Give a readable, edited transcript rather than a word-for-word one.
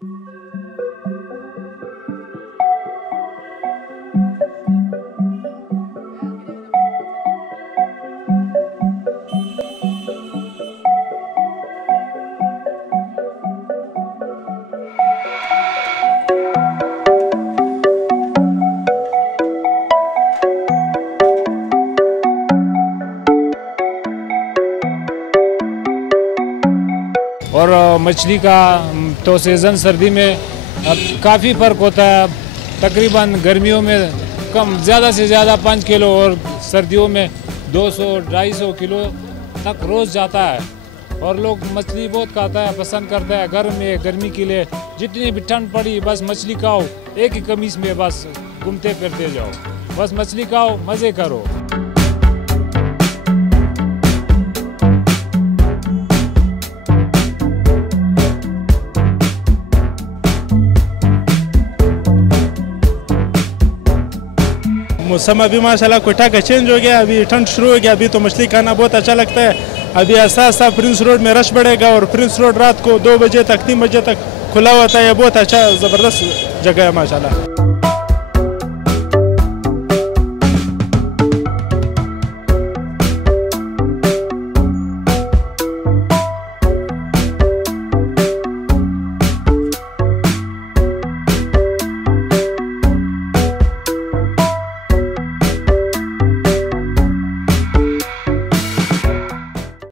और मछली का तो सीज़न सर्दी में काफ़ी फ़र्क होता है। तकरीबन गर्मियों में कम ज़्यादा से ज़्यादा 5 किलो और सर्दियों में 200-250 किलो तक रोज़ जाता है। और लोग मछली बहुत खाता है, पसंद करता है। गर्मी के लिए जितनी भी ठंड पड़ी बस मछली खाओ, एक ही कमीज में बस घूमते फिरते जाओ, बस मछली खाओ, मज़े करो। मौसम अभी माशाल्लाह कोटा का चेंज हो गया, अभी ठंड शुरू हो गया, अभी तो मछली खाना बहुत अच्छा लगता है। अभी ऐसा प्रिंस रोड में रश बढ़ेगा और प्रिंस रोड रात को 2 बजे तक 3 बजे तक खुला होता है। बहुत अच्छा ज़बरदस्त जगह है माशाल्लाह।